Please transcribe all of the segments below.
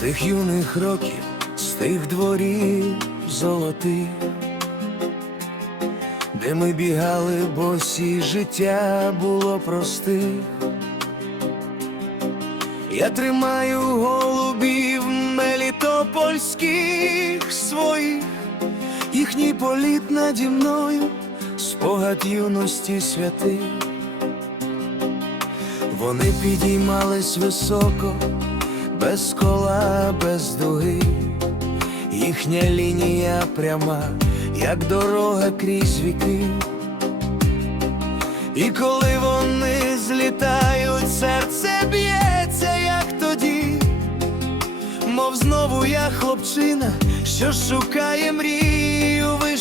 тих юних років, з тих дворів золотих, де ми бігали, босі життя було простих. Я тримаю голубів мелітопольських своїх, їхній політ наді мною, спогад юності святих. Вони підіймались високо, без кола, без дуги, їхня лінія пряма, як дорога крізь віки. І коли вони злітають, серце б'ється, як тоді, мов знову я хлопчина, що шукає мрію в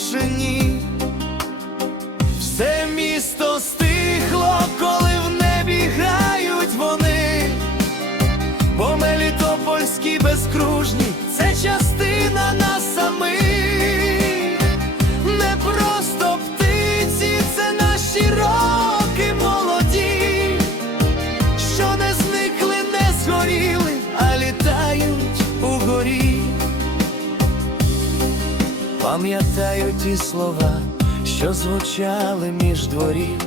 Пам'ятаю ті слова, що звучали між дворів.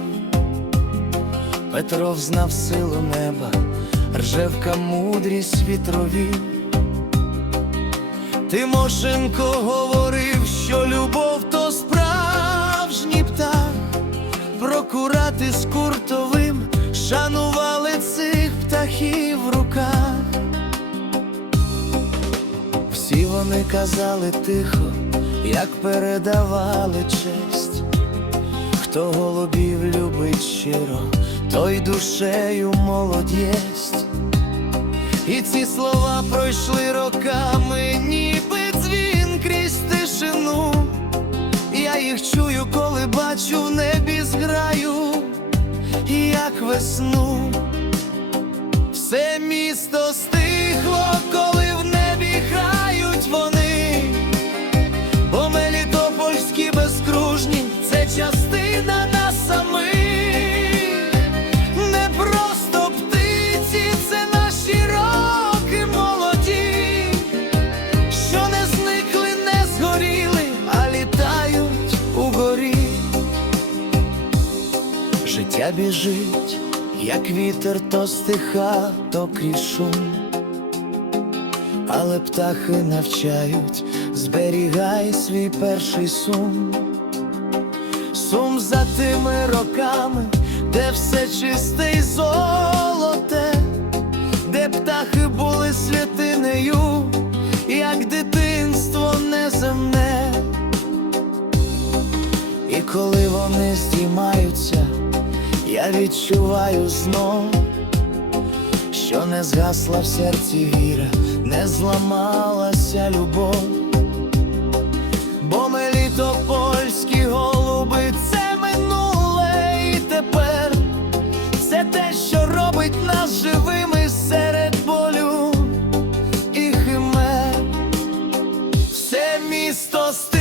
Петров знав силу неба, ржевка мудрість вітровів. Тимошенко говорив, що любов то справжній птах, прокурати з куртовим шанували цих птахів в руках. Всі вони казали тихо, як передавали честь. Хто голубів любить щиро, той душею молодєсть. І ці слова пройшли роками, ніби дзвін крізь тишину. Я їх чую, коли бачу в небі зграю, як весну. Все місто стихло, Біжить, як вітер, то стиха, то крізь. Але птахи навчають, зберігай свій перший сум. Сум за тими роками, де все чисте й золоте, де птахи були святинею, як дитинство неземне. І коли вони здіймаються, відчуваю знов, що не згасла в серці віра, не зламалася любов, бо ми літо польські голуби, це минуле і тепер, це те, що робить нас живими серед болю і химер, все місто стиль.